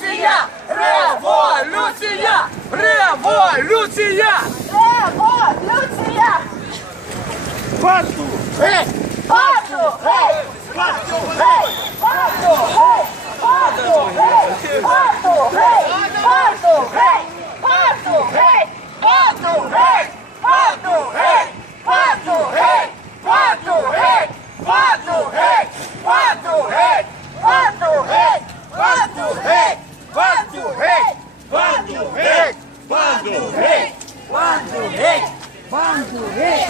Революція! Революція! Революція! Революція! Парту! Гей! Парту! Гей! Парту! Гей! Парту! Гей! Парту! Гей! Парту! Гей! Парту! Гей! Парту! Гей! Парту! Гей! Парту! Гей! Парту! Гей! Парту! Гей! Парту! Гей! Парту! Гей! Геть! Банду! Гей!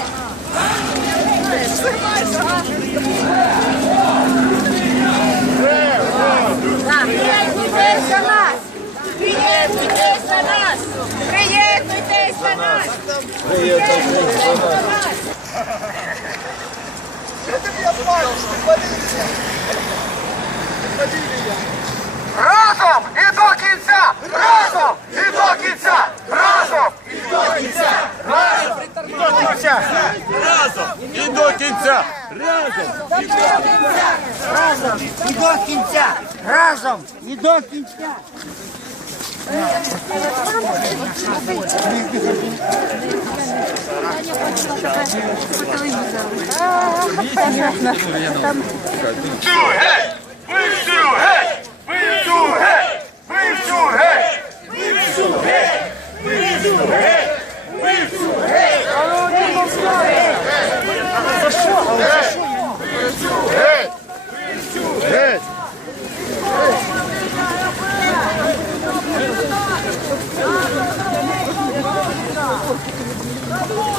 Приєднуйтесь до нас! Приєднуйтесь до нас! Приєднуйтесь до нас! Приєднуйтесь до нас! Разом Разом! І до кінця! Разом! І до кінця! Разом! І до кінця! Разом! І до кінця! Вивчу геть! Вивчу геть! Вивчу геть! Вивчу геть! Вивчу геть! Вивчу геть!